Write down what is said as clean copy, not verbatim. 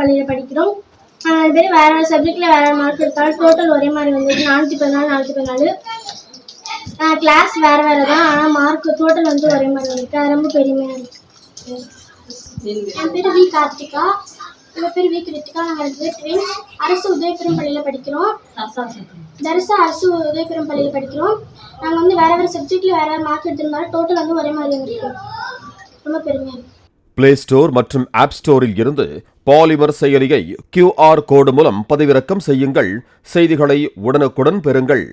பள்ளியில் படிக்கிறோம். 4 பேர் வேறு வேறு சப்ஜெக்டில் வேறு மார்க் எடுத்தாலும் டோட்டல் ஒரே மாதிரி வந்திருக்கு. 414. கிளாஸ் வேறு வேறு தான், ஆனால் மார்க் டோட்டல் வந்து ஒரே மாதிரி வந்திருக்கு. அது ரொம்ப பெருமையாக இருக்குது. என் பேர் வி கார்த்திகா, எங்கள் பேர் வி கிருத்திகா. நாங்கள் 2 பேர் ட்வின்ஸ். அரசு உதயபுரம் பள்ளியில் படிக்கிறோம். தரிசா அரசு உதயபுரம் பள்ளியில் படிக்கிறோம். நாங்கள் வந்து வேறு வேறு சப்ஜெக்டில் வேறு வேறு மார்க் எடுத்திருந்தாலும் டோட்டல் வந்து ஒரே மாதிரி வந்திருக்கு. ரொம்ப பெருமையாக இருக்குது. பிளே ஸ்டோர் மற்றும் ஆப் ஸ்டோரில் இருந்து பாலிமர் செயலியை QR கோடு மூலம் பதிவிறக்கம் செய்யுங்கள். செய்திகளை உடனுக்குடன் பெறுங்கள்.